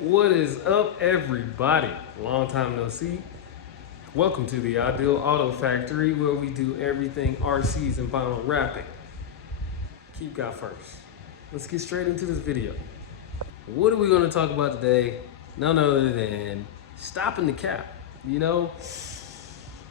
What is up, everybody? Long time no see. Welcome to the Ideal Auto Factory, where we do everything RCs and vinyl wrapping. Keep God first. Let's get straight into this video. What are we going to talk about today? None other than stopping the cap.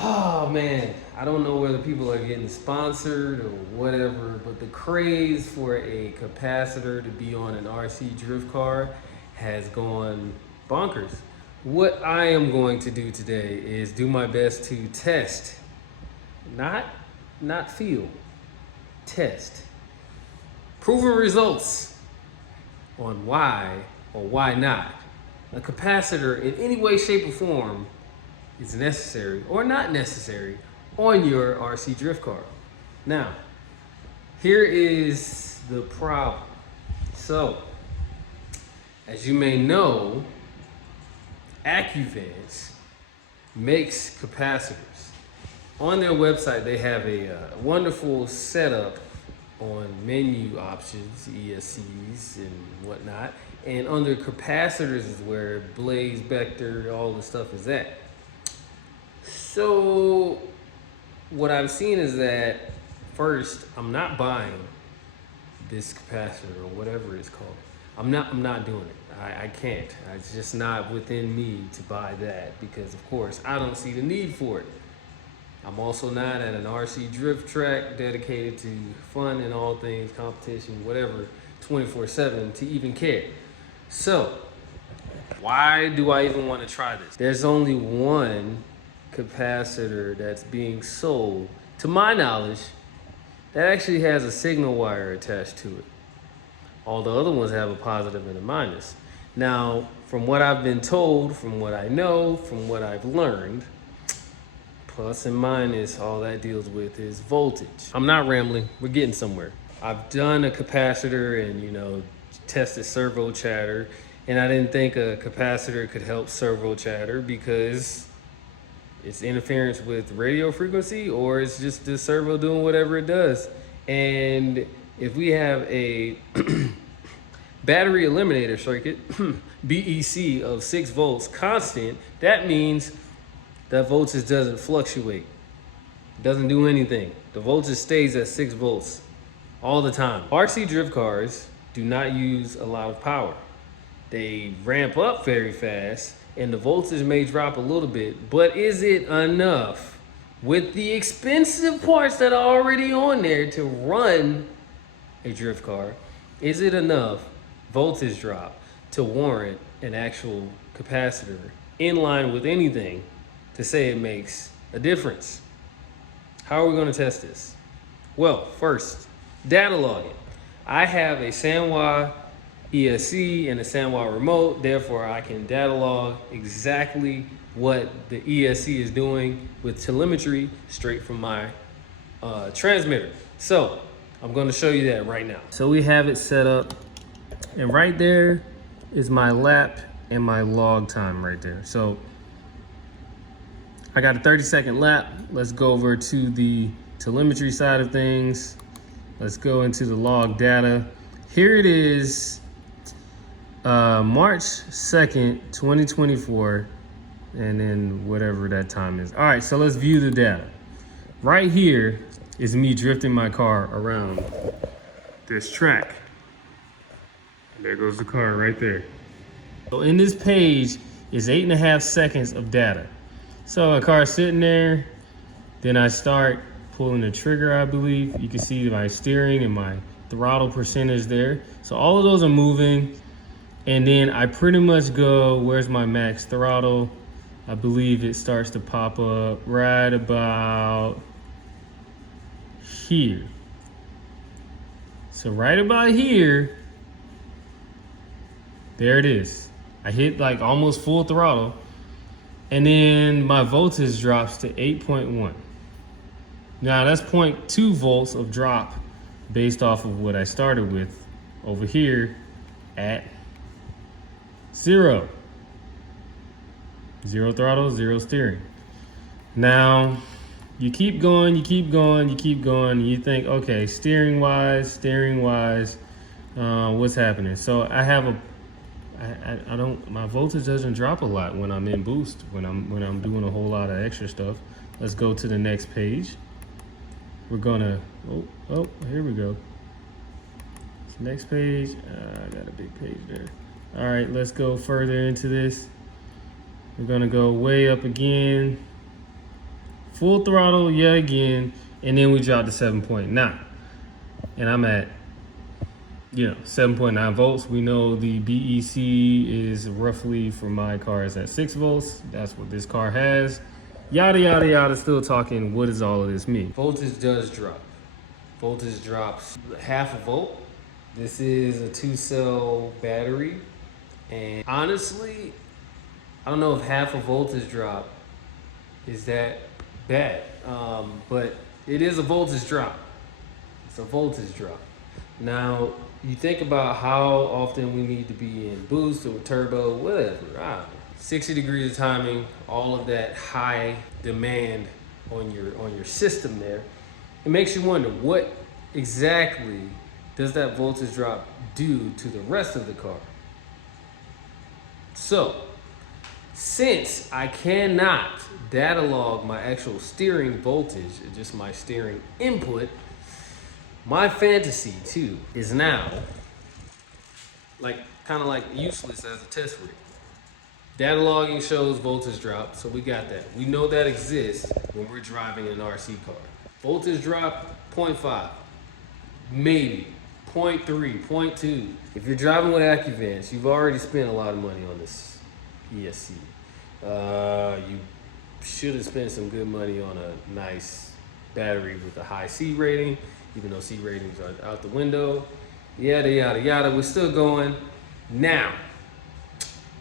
Oh man, I don't know whether people are getting sponsored or whatever, but the craze for a capacitor to be on an RC drift car has gone bonkers. What I am going to do today is do my best to test, not feel, test, proven results on why or why not a capacitor in any way, shape, or form is necessary or not necessary on your RC drift car. Now, here is the problem. So, as you may know, Accuvance makes capacitors. On their website, they have a wonderful setup on menu options, ESCs and whatnot. And under capacitors is where Blaze, Vector, all the stuff is at. So what I've seen is that first, I'm not buying this capacitor or whatever it's called. I'm not doing it. I can't. It's just not within me to buy that because of course I don't see the need for it. I'm also not at an RC drift track dedicated to fun and all things, competition, whatever, 24/7 to even care. So why do I even want to try this? There's only one capacitor that's being sold, to my knowledge, that actually has a signal wire attached to it. All the other ones have a positive and a minus. Now, from what I've been told, from what I know, from what I've learned, plus and minus, all that deals with is voltage. I'm not rambling, we're getting somewhere. I've done a capacitor and, tested servo chatter, and I didn't think a capacitor could help servo chatter because it's interference with radio frequency or it's just the servo doing whatever it does. And if we have a battery eliminator circuit, BEC of 6 volts constant, that means that voltage doesn't fluctuate. It doesn't do anything. The voltage stays at 6 volts all the time. RC drift cars do not use a lot of power. They ramp up very fast and the voltage may drop a little bit, but is it enough with the expensive parts that are already on there to run a drift car? Is it enough voltage drop to warrant an actual capacitor in line with anything to say it makes a difference? How are we going to test this? Well, first, data logging. I have a Sanwa ESC and a Sanwa remote, therefore I can data log exactly what the ESC is doing with telemetry straight from my transmitter. So I'm going to show you that right now. So we have it set up, and right there is my lap and my log time right there. So I got a 30-second lap. Let's go over to the telemetry side of things. Let's go into the log data. Here it is, March 2nd, 2024, and then whatever that time is. All right, so let's view the data. Right here is me drifting my car around this track. There goes the car right there. So in this page is 8.5 seconds of data. So a car sitting there, then I start pulling the trigger, I believe. You can see my steering and my throttle percentage there. So all of those are moving. And then I pretty much go, where's my max throttle? I believe it starts to pop up right about here. So right about here, there it is. I hit like almost full throttle. And then my voltage drops to 8.1. Now that's 0.2 volts of drop based off of what I started with over here at 0. 0 throttle, 0 steering. Now you keep going, you keep going, you keep going, and you think, okay, steering wise, what's happening? So I have I don't, my voltage doesn't drop a lot when I'm in boost, when I'm doing a whole lot of extra stuff. Let's go to the next page. We're gonna, oh, here we go. Next page, I got a big page there. All right, let's go further into this. We're gonna go way up again. Full throttle yet again, and then we drop to 7.9. And I'm at, 7.9 volts. We know the BEC is roughly, for my car, is at 6 volts. That's what this car has. Yada, yada, yada, still talking, what does all of this mean? Voltage does drop. Voltage drops half a volt. This is a 2-cell battery. And honestly, I don't know if half a voltage drop is that bad. But it is a voltage drop. It's a voltage drop. Now, you think about how often we need to be in boost or turbo, whatever. I don't know. 60 degrees of timing, all of that high demand on your system there. It makes you wonder, what exactly does that voltage drop do to the rest of the car? So, since I cannot data log my actual steering voltage, just my steering input, my fantasy too is now kind of like useless as a test rig. Data logging shows voltage drop, so we got that. We know that exists when we're driving an RC car. Voltage drop 0.5, maybe 0.3, 0.2. If you're driving with AccuVance, you've already spent a lot of money on this ESC. You should have spent some good money on a nice battery with a high C rating, even though C ratings are out the window. Yada, yada, yada. We're still going. Now,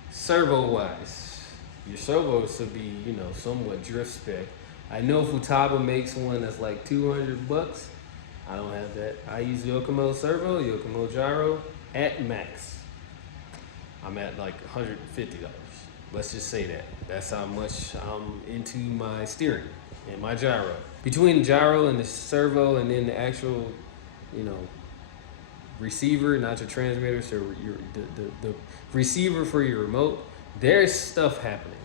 servo-wise, your servo should be, somewhat drift spec. I know Futaba makes one that's like $200. I don't have that. I use Yokomo servo, Yokomo gyro at max. I'm at like $150. Let's just say that. That's how much I'm into my steering and my gyro. Between the gyro and the servo and then the actual, receiver, not your transmitter, so the receiver for your remote, there's stuff happening.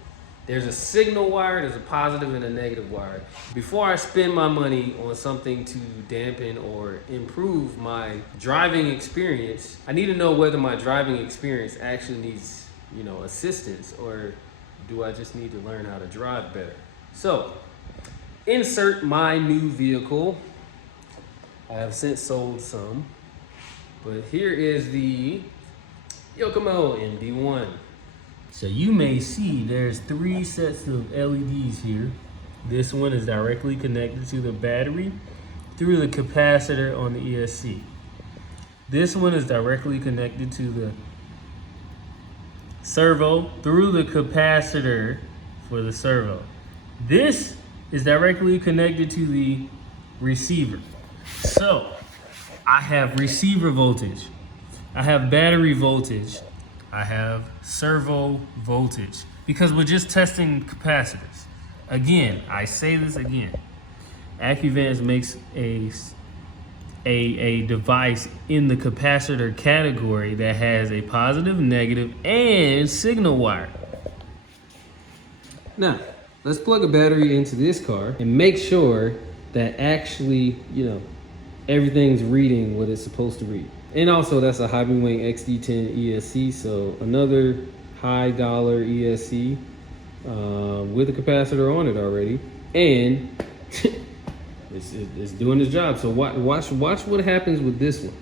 There's a signal wire, there's a positive and a negative wire. Before I spend my money on something to dampen or improve my driving experience, I need to know whether my driving experience actually needs, assistance, or do I just need to learn how to drive better? So, insert my new vehicle. I have since sold some, but here is the Yokomo MD1. So you may see there's 3 sets of LEDs here. This one is directly connected to the battery through the capacitor on the ESC. This one is directly connected to the servo through the capacitor for the servo. This is directly connected to the receiver. So I have receiver voltage, I have battery voltage, I have servo voltage, because we're just testing capacitors. Again, I say this again, AccuVance makes a device in the capacitor category that has a positive, negative, and signal wire. Now, let's plug a battery into this car and make sure that actually, everything's reading what it's supposed to read. And also, that's a Hobbywing XD10 ESC, so another high dollar ESC with a capacitor on it already, and it's doing its job. So watch what happens with this one.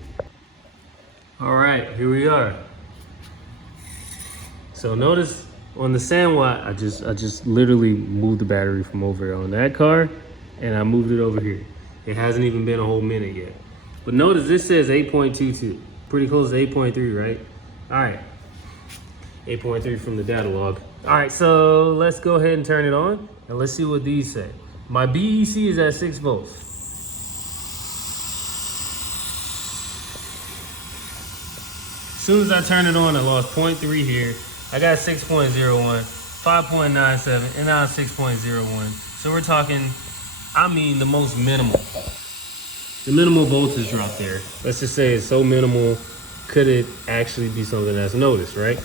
All right, here we are. So notice on the Sandwatt, I just literally moved the battery from over on that car, and I moved it over here. It hasn't even been a whole minute yet. But notice this says 8.22. Pretty close to 8.3, right? All right. 8.3 from the data log. All right, so let's go ahead and turn it on, and let's see what these say. My BEC is at 6 volts. As soon as I turn it on, I lost 0.3 here. I got 6.01, 5.97, and now 6.01. So we're talking, the most minimal. The minimal voltage drop there. Let's just say it's so minimal, could it actually be something that's noticed, right?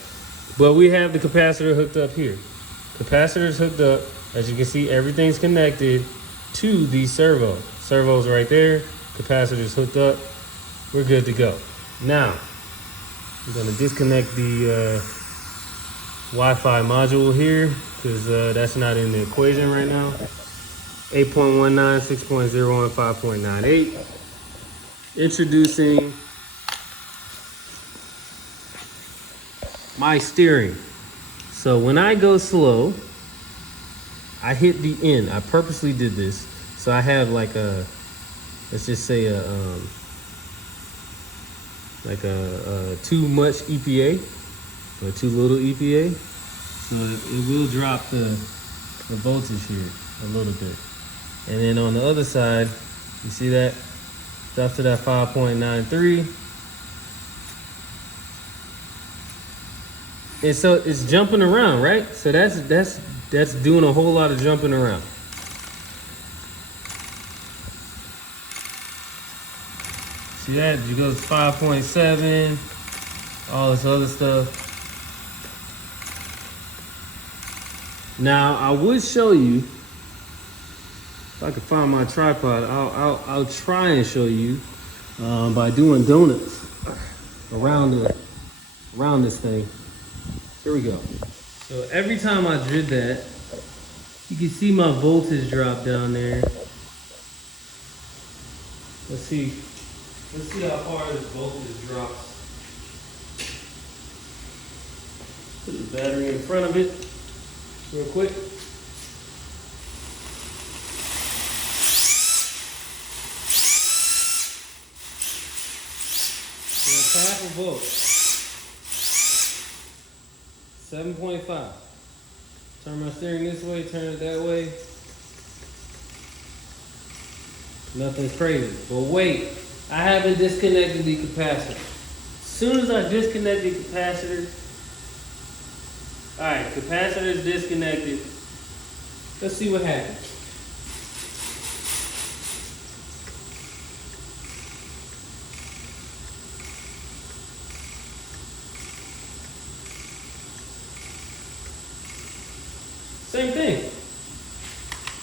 But we have the capacitor hooked up here. Capacitor is hooked up. As you can see, everything's connected to the servo. Servo's right there. Capacitor's hooked up. We're good to go. Now, I'm gonna disconnect the Wi-Fi module here because that's not in the equation right now. 8.19, 6.0, and 5.98. Introducing my steering. So when I go slow, I hit the end. I purposely did this. So I have like a, let's just say a too much EPA or too little EPA. So it will drop the voltage here a little bit. And then on the other side, you see that? Drops to that 5.93. And so it's jumping around, right? So that's doing a whole lot of jumping around. See that? You go to 5.7, all this other stuff. Now I would show you, if I can find my tripod, I'll try and show you by doing donuts around this thing. Here we go. So every time I did that, you can see my voltage drop down there. Let's see how far this voltage drops. Put the battery in front of it real quick. So it's half a volt. 7.5. Turn my steering this way, turn it that way. Nothing's crazy. But wait, I haven't disconnected the capacitor. As soon as I disconnect the capacitor, alright, capacitor is disconnected. Let's see what happens. Same thing.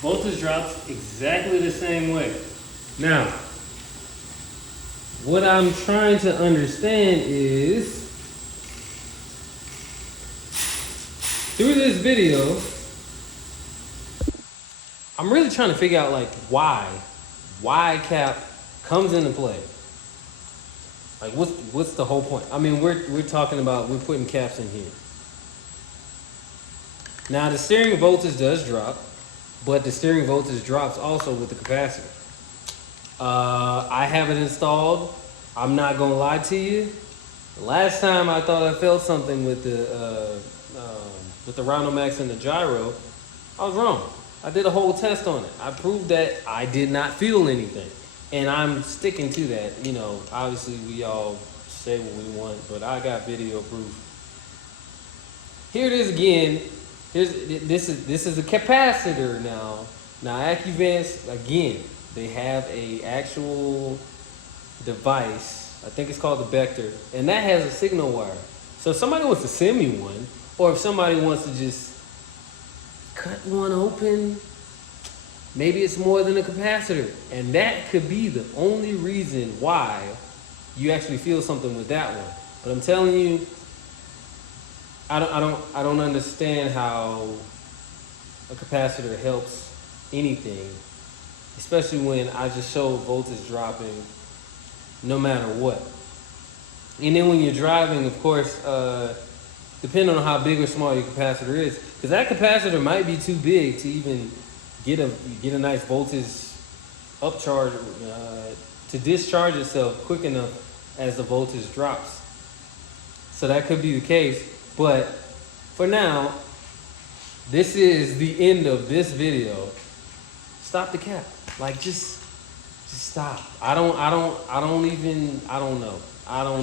Voltage drops exactly the same way. Now, what I'm trying to understand is, through this video, I'm really trying to figure out like why cap comes into play. Like what's the whole point? I mean, we're talking about, we're putting caps in here. Now the steering voltage does drop, but the steering voltage drops also with the capacitor. I have it installed. I'm not gonna lie to you. The last time I thought I felt something with the Rhinomax and the gyro, I was wrong. I did a whole test on it. I proved that I did not feel anything, and I'm sticking to that. You know, obviously we all say what we want, but I got video proof. Here it is again. This is a capacitor now. Now Accuvance, again, they have a actual device. I think it's called the Vector, and that has a signal wire. So if somebody wants to send me one, or if somebody wants to just cut one open, maybe it's more than a capacitor, and that could be the only reason why you actually feel something with that one. But I'm telling you, I don't understand how a capacitor helps anything, especially when I just showed voltage dropping no matter what. And then when you're driving, of course, depending on how big or small your capacitor is, because that capacitor might be too big to even get a nice voltage upcharge to discharge itself quick enough as the voltage drops. So that could be the case. But for now, this is the end of this video. Stop the cap. Like just stop. I don't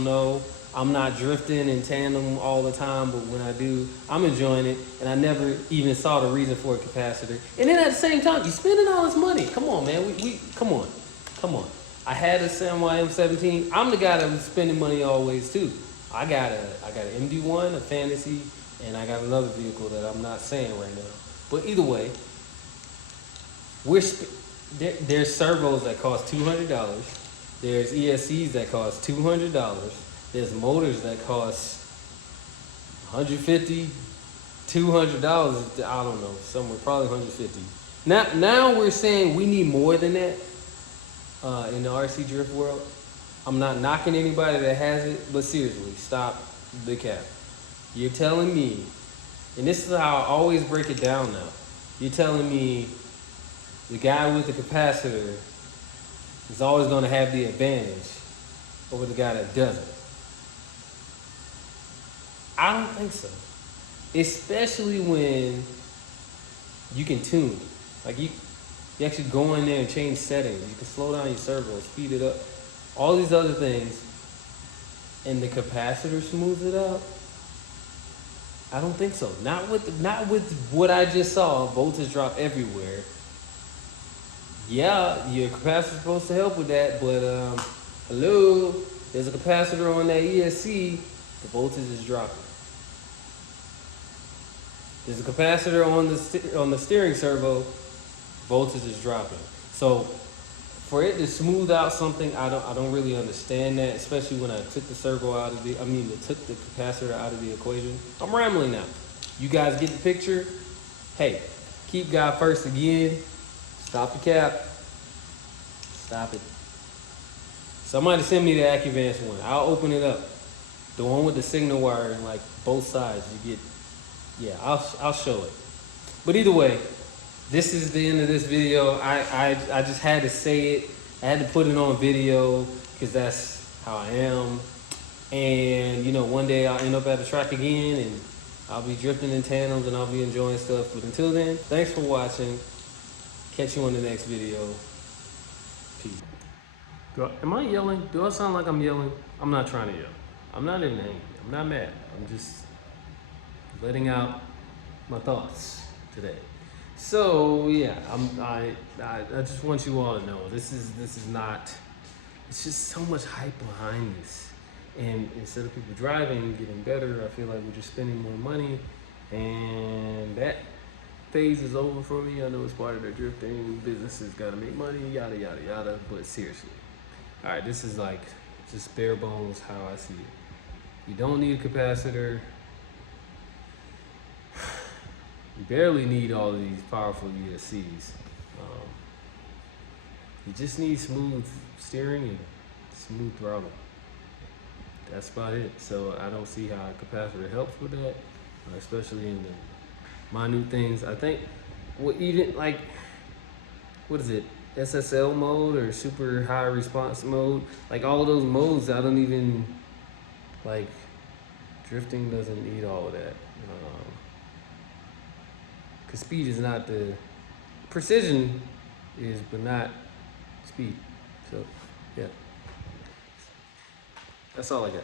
know. I'm not drifting in tandem all the time, but when I do, I'm enjoying it, and I never even saw the reason for a capacitor. And then at the same time, you're spending all this money. Come on, man. We come on. I had a Samurai M17. I'm the guy that was spending money always too. I got an MD1, a Fantasy and I got another vehicle that I'm not saying right now. But either way, there's servos that cost $200. There's ESCs that cost $200. There's motors that cost $150, $200. I don't know, somewhere probably $150. Now we're saying we need more than that in the RC drift world. I'm not knocking anybody that has it, but seriously, stop the cap. You're telling me, and this is how I always break it down now. You're telling me the guy with the capacitor is always going to have the advantage over the guy that doesn't. I don't think so. Especially when you can tune. Like you actually go in there and change settings. You can slow down your servo, speed it up, all these other things, and the capacitor smooths it out. I don't think so. Not with what I just saw. Voltage drop everywhere. Yeah, your capacitor's supposed to help with that, but hello, there's a capacitor on that ESC. The voltage is dropping. There's a capacitor on the steering servo. Voltage is dropping. So for it to smooth out something, I don't really understand that, especially when I took the servo out of took the capacitor out of the equation. I'm rambling now. You guys get the picture? Hey, keep God first again. Stop the cap. Stop it. Somebody send me the AccuVance one. I'll open it up. The one with the signal wire and like both sides. You get, yeah, I'll show it. But either way, this is the end of this video. I just had to say it. I had to put it on video because that's how I am. And you know, one day I'll end up at the track again and I'll be drifting in tandems and I'll be enjoying stuff. But until then, thanks for watching. Catch you on the next video. Peace. Am I yelling? Do I sound like I'm yelling? I'm not trying to yell. I'm not even angry. I'm not mad. I'm just letting out my thoughts today. So yeah, I just want you all to know this is not. It's just so much hype behind this, and instead of people driving, getting better, I feel like we're just spending more money, and that phase is over for me. I know it's part of their drifting. Businesses gotta make money, yada yada yada. But seriously, all right, this is like just bare bones how I see it. You don't need a capacitor. You barely need all of these powerful ESCs. You just need smooth steering and smooth throttle. That's about it. So I don't see how a capacitor helps with that, especially in the minute things. I think, even like, what is it? SSL mode or super high response mode? Like all of those modes, I don't even, like, drifting doesn't need all of that. Because speed is not precision is, but not speed. So, yeah. That's all I got.